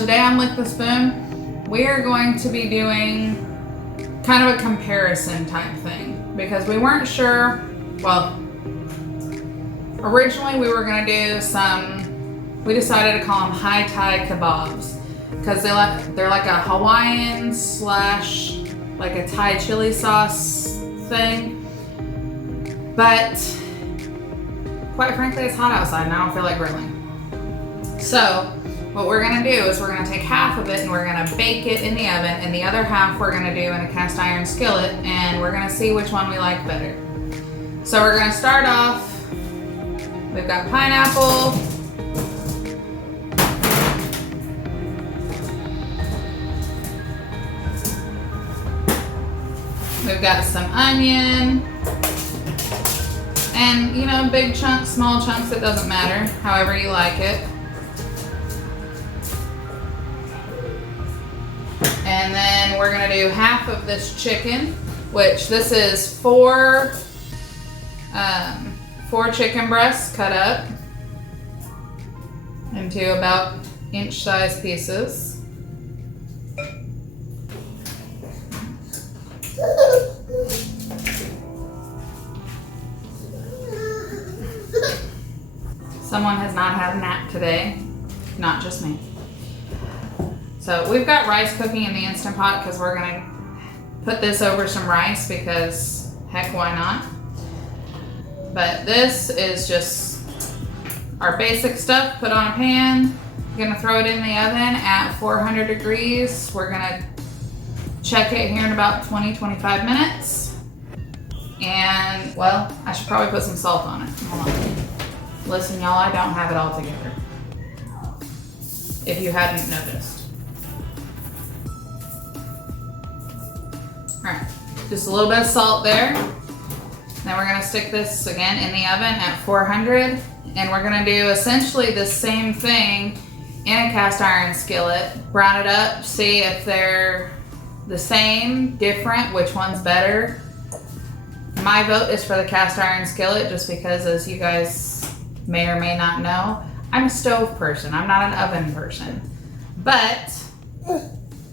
today on Lick the Spoon, we are going to be doing kind of a comparison type thing because we weren't sure. Well, originally we were going to do we decided to call them HaiTai Kabobs because they're like a Hawaiian slash like a Thai chili sauce thing. But quite frankly, it's hot outside and I don't feel like grilling. So what we're gonna do is we're gonna take half of it and we're gonna bake it in the oven, and the other half we're gonna do in a cast iron skillet, and we're gonna see which one we like better. So we're gonna start off, we've got pineapple, we've got some onion, and you know, big chunks, small chunks, it doesn't matter, however you like it. And then we're gonna do half of this chicken, which this is four chicken breasts cut up into about inch-sized pieces. Someone has not had a nap today, not just me. So we've got rice cooking in the Instant Pot because we're gonna put this over some rice because heck, why not? But this is just our basic stuff. Put on a pan, gonna throw it in the oven at 400 degrees. We're gonna check it here in about 20-25 minutes. And well, I should probably put some salt on it. Hold on. Listen, y'all, I don't have it all together, if you hadn't noticed. All right, just a little bit of salt there. Then we're gonna stick this again in the oven at 400, and we're gonna do essentially the same thing in a cast iron skillet. Brown it up, see if they're the same, different, which one's better. My vote is for the cast iron skillet just because, as you guys may or may not know, I'm a stove person, I'm not an oven person. But,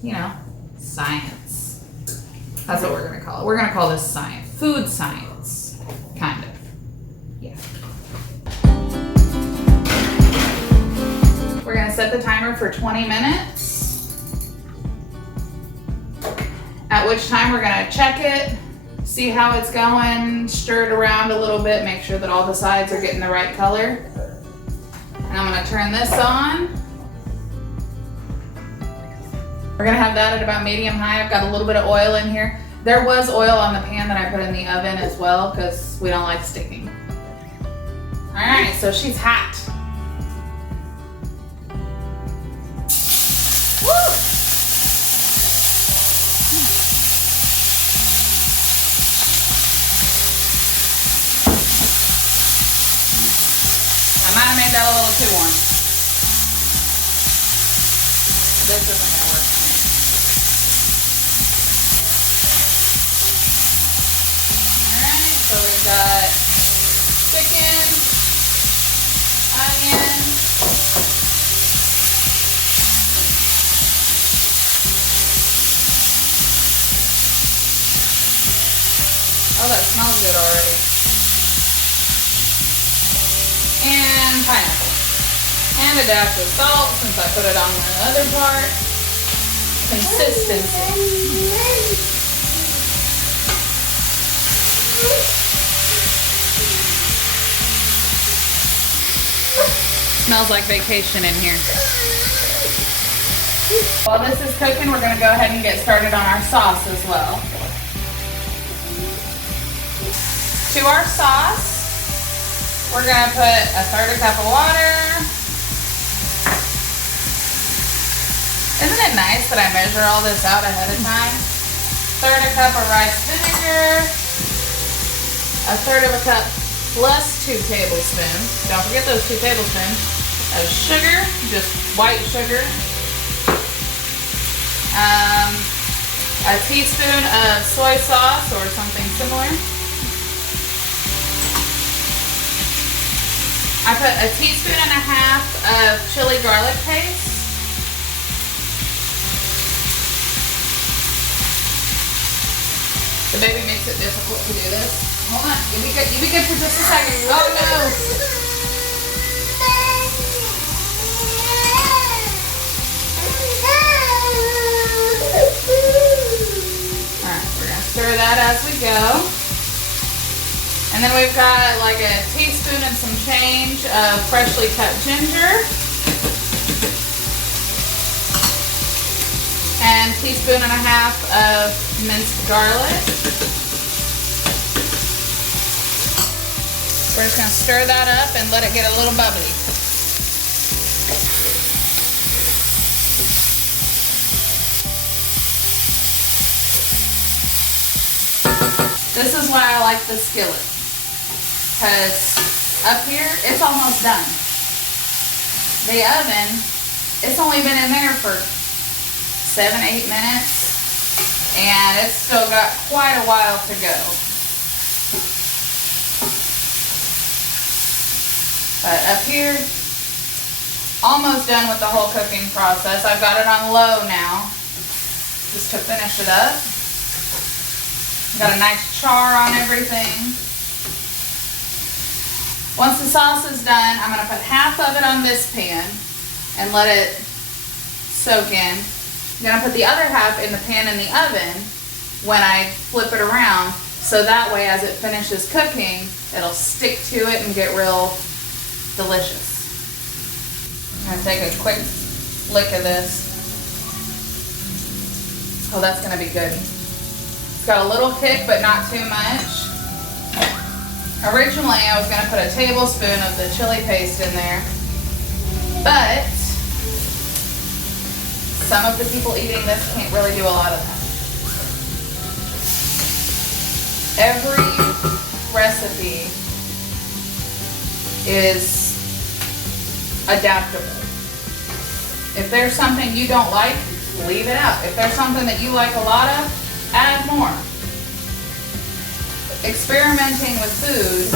you know, science. That's what we're gonna call it. We're gonna call this science. Food science, kind of. Yeah. We're gonna set the timer for 20 minutes. At which time we're gonna check it, see how it's going, stir it around a little bit, make sure that all the sides are getting the right color. And I'm gonna turn this on. We're gonna have that at about medium high. I've got a little bit of oil in here. There was oil on the pan that I put in the oven as well because we don't like sticking. All right, so she's hot. Woo! I might have made that a little too warm. This isn't gonna work for me. Alright, so we've got chicken, onion, oh, that smells good already. And pineapple. And a dash of salt since I put it on the other part. Consistency. Smells like vacation in here. While this is cooking, we're gonna go ahead and get started on our sauce as well. To our sauce, we're gonna put a third a cup of water. Isn't it nice that I measure all this out ahead of time? Third a cup of rice vinegar, a third of a cup plus 2 tablespoons. Don't forget those 2 tablespoons of sugar, just white sugar. A teaspoon of soy sauce or something similar. I put a teaspoon and a half of chili garlic paste. The baby makes it difficult to do this. Hold on, you be good for just a second. Oh no! Alright, we're gonna stir that as we go. And then we've got like a teaspoon and some change of freshly cut ginger. And a teaspoon and a half of minced garlic. We're just gonna stir that up and let it get a little bubbly. This is why I like the skillet, because up here, it's almost done. The oven, it's only been in there for 7-8 minutes, and it's still got quite a while to go. But up here, almost done with the whole cooking process. I've got it on low now, just to finish it up. Got a nice char on everything. Once the sauce is done, I'm gonna put half of it on this pan and let it soak in. I'm gonna put the other half in the pan in the oven when I flip it around, so that way as it finishes cooking, it'll stick to it and get real delicious. I'm gonna take a quick lick of this. Oh, that's gonna be good. It's got a little kick, but not too much. Originally, I was gonna put a tablespoon of the chili paste in there, but some of the people eating this can't really do a lot of that. Every recipe is adaptable. If there's something you don't like, leave it out. If there's something that you like a lot of, add more. Experimenting with food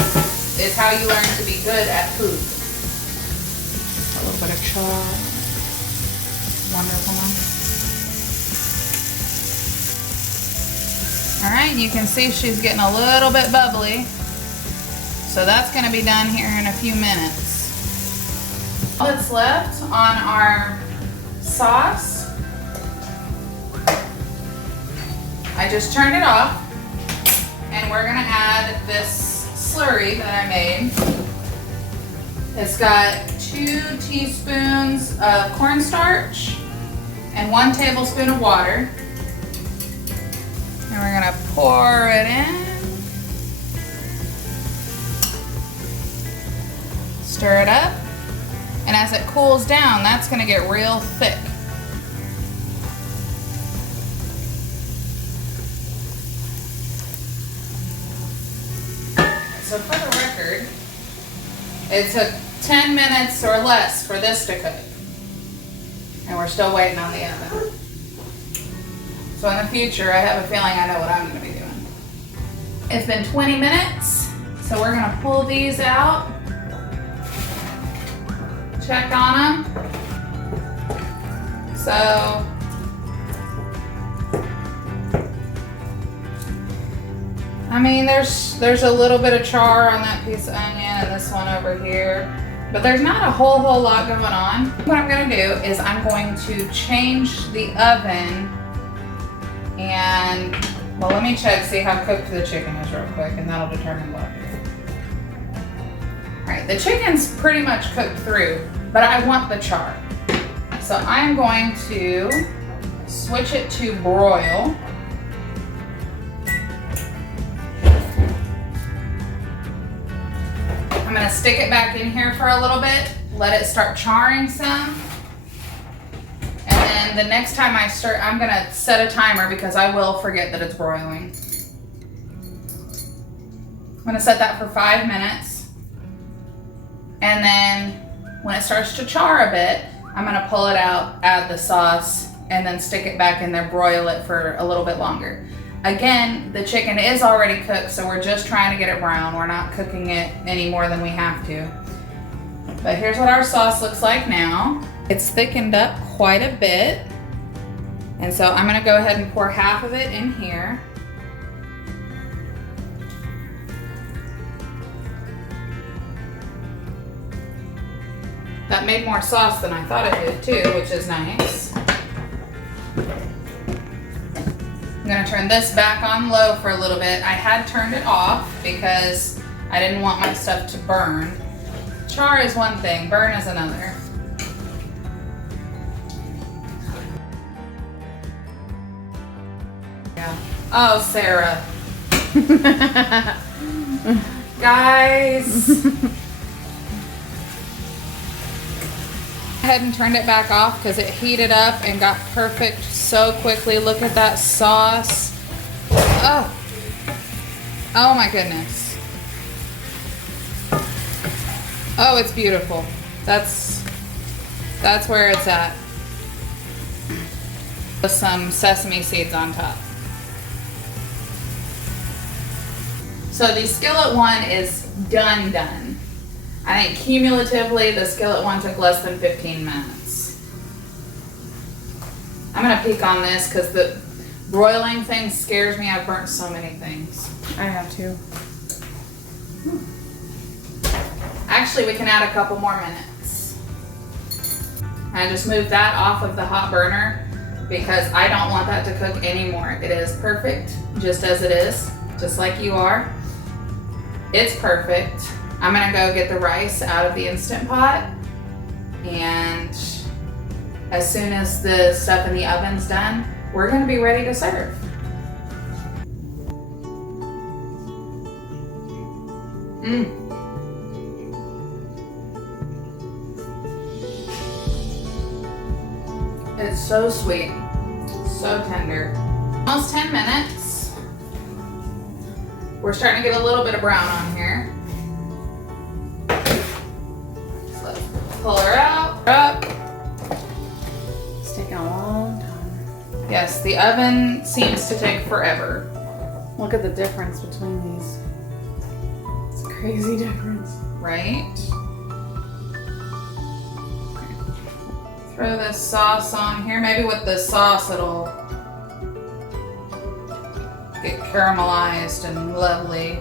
is how you learn to be good at food. A little bit of char. Wonderful. All right, you can see she's getting a little bit bubbly. So that's gonna be done here in a few minutes. All that's left on our sauce, I just turned it off, and we're gonna add this slurry that I made. It's got 2 teaspoons of cornstarch and 1 tablespoon of water. And we're gonna pour it in. Stir it up. And as it cools down, that's gonna get real thick. So for the record, it took 10 minutes or less for this to cook. And we're still waiting on the oven. So in the future, I have a feeling I know what I'm gonna be doing. It's been 20 minutes, so we're gonna pull these out. Check on them. So, I mean, there's a little bit of char on that piece of onion and this one over here, but there's not a whole lot going on. What I'm gonna do is I'm going to change the oven and, well, let me check, see how cooked the chicken is real quick, and that'll determine what. All right, the chicken's pretty much cooked through, but I want the char. So I'm going to switch it to broil. I'm gonna stick it back in here for a little bit, let it start charring some. And then the next time I start, I'm gonna set a timer because I will forget that it's broiling. I'm gonna set that for 5 minutes. And then when it starts to char a bit, I'm gonna pull it out, add the sauce, and then stick it back in there, broil it for a little bit longer. Again, the chicken is already cooked, so we're just trying to get it brown. We're not cooking it any more than we have to. But here's what our sauce looks like now. It's thickened up quite a bit. And so I'm gonna go ahead and pour half of it in here. That made more sauce than I thought it did too, which is nice. I'm gonna turn this back on low for a little bit. I had turned it off because I didn't want my stuff to burn. Char is one thing, burn is another. Yeah. Oh, Sarah. Guys. I ahead and turned it back off because it heated up and got perfect so quickly. Look at that sauce. Oh, oh my goodness. Oh, it's beautiful. That's where it's at. With some sesame seeds on top. So the skillet one is done. I think cumulatively the skillet one took less than 15 minutes. I'm gonna peek on this because the broiling thing scares me. I've burnt so many things. I have too. Actually, we can add a couple more minutes. I just moved that off of the hot burner because I don't want that to cook anymore. It is perfect just as it is, just like you are. It's perfect. I'm gonna go get the rice out of the Instant Pot, and as soon as the stuff in the oven's done, we're gonna be ready to serve. It's so sweet, so tender. Almost 10 minutes. We're starting to get a little bit of brown on here. So let's pull her out. Up. It's taking a long time. Yes, the oven seems to take forever. Look at the difference between these. It's a crazy difference. Right? Throw this sauce on here. Maybe with the sauce it'll get caramelized and lovely.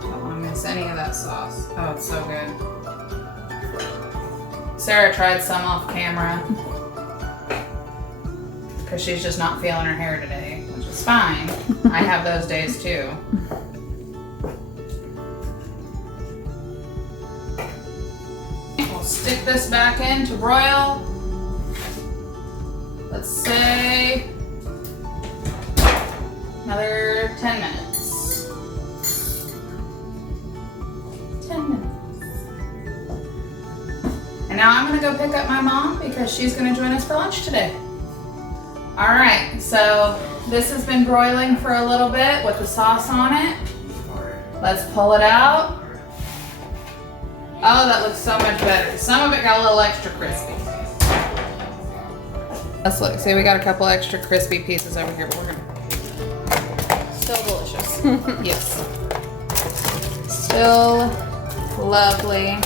Don't want to miss any of that sauce. Oh, it's so good. Sarah tried some off camera because she's just not feeling her hair today, which is fine. I have those days too. We'll stick this back in to broil. Let's say another 10 minutes. 10 minutes. And now I'm gonna go pick up my mom because she's gonna join us for lunch today. All right, so this has been broiling for a little bit with the sauce on it. Let's pull it out. Oh, that looks so much better. Some of it got a little extra crispy. Let's look, see, we got a couple extra crispy pieces over here, but we're gonna, still delicious. Yes. Still lovely.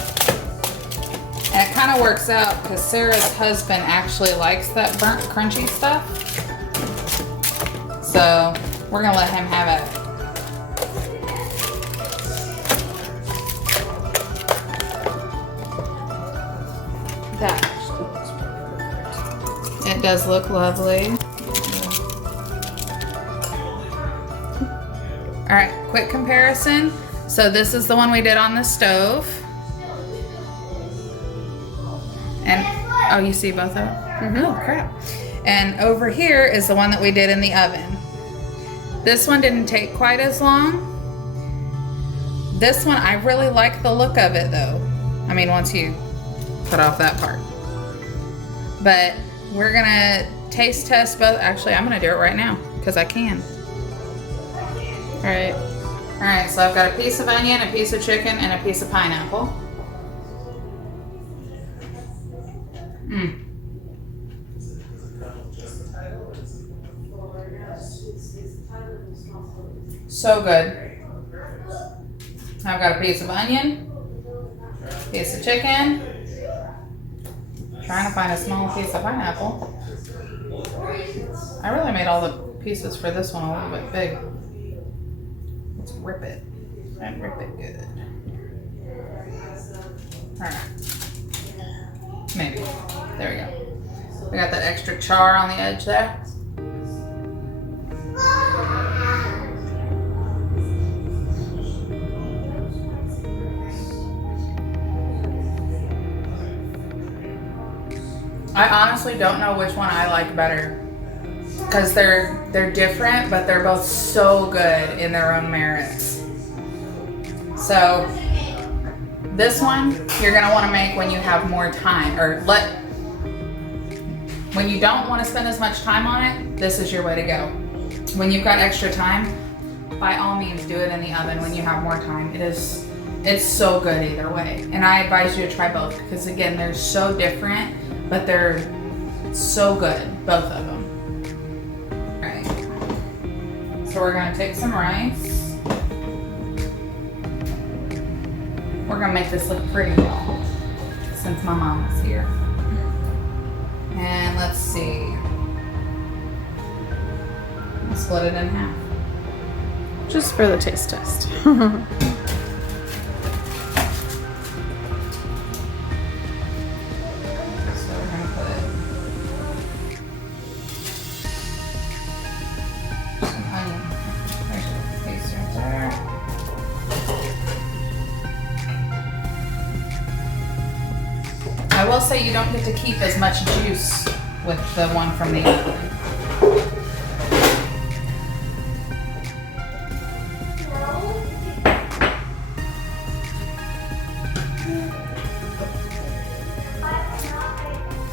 And it kind of works out because Sarah's husband actually likes that burnt crunchy stuff. So we're gonna let him have it. That actually looks perfect. It does look lovely. All right, quick comparison. So this is the one we did on the stove. And, oh, you see both of them? Oh, crap. And over here is the one that we did in the oven. This one didn't take quite as long. This one, I really like the look of it though. I mean, once you cut off that part. But we're gonna taste test both. Actually, I'm gonna do it right now because I can. All right. All right, so I've got a piece of onion, a piece of chicken, and a piece of pineapple. So good. I've got a piece of onion, piece of chicken, trying to find a small piece of pineapple. I really made all the pieces for this one a little bit big. Let's rip it and rip it good. Alright. Maybe. There we go. We got that extra char on the edge there. I honestly don't know which one I like better because they're different, but they're both so good in their own merits. So this one you're gonna want to make when you have more time, or when you don't want to spend as much time on it. This is your way to go. When you've got extra time, by all means do it in the oven when you have more time. It's so good either way, and I advise you to try both because again they're so different, but they're so good, both of them. All right, so we're gonna take some rice. We're gonna make this look pretty well, since my mom is here. And let's see. I'll split it in half. Just for the taste test. I will say you don't get to keep as much juice with the one from the oven.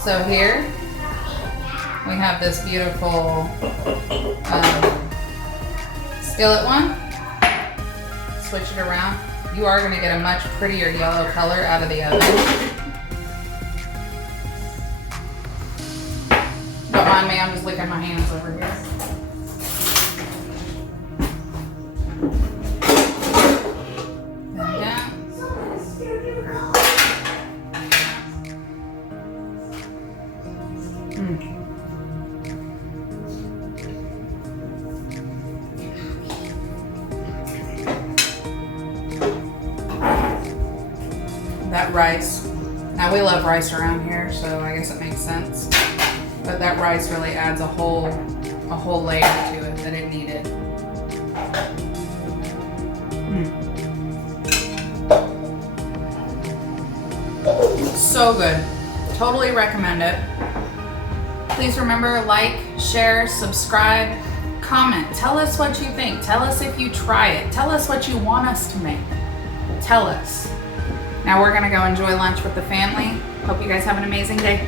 So here we have this beautiful skillet one. Switch it around. You are going to get a much prettier yellow color out of the oven. Don't mind me, I'm just licking my hands over here. And down. That rice. Now we love rice around here, so I guess it makes sense. But that rice really adds a whole layer to it that it needed. So good. Totally recommend it. Please remember, like, share, subscribe, comment. Tell us what you think. Tell us if you try it. Tell us what you want us to make. Tell us. Now we're gonna go enjoy lunch with the family. Hope you guys have an amazing day.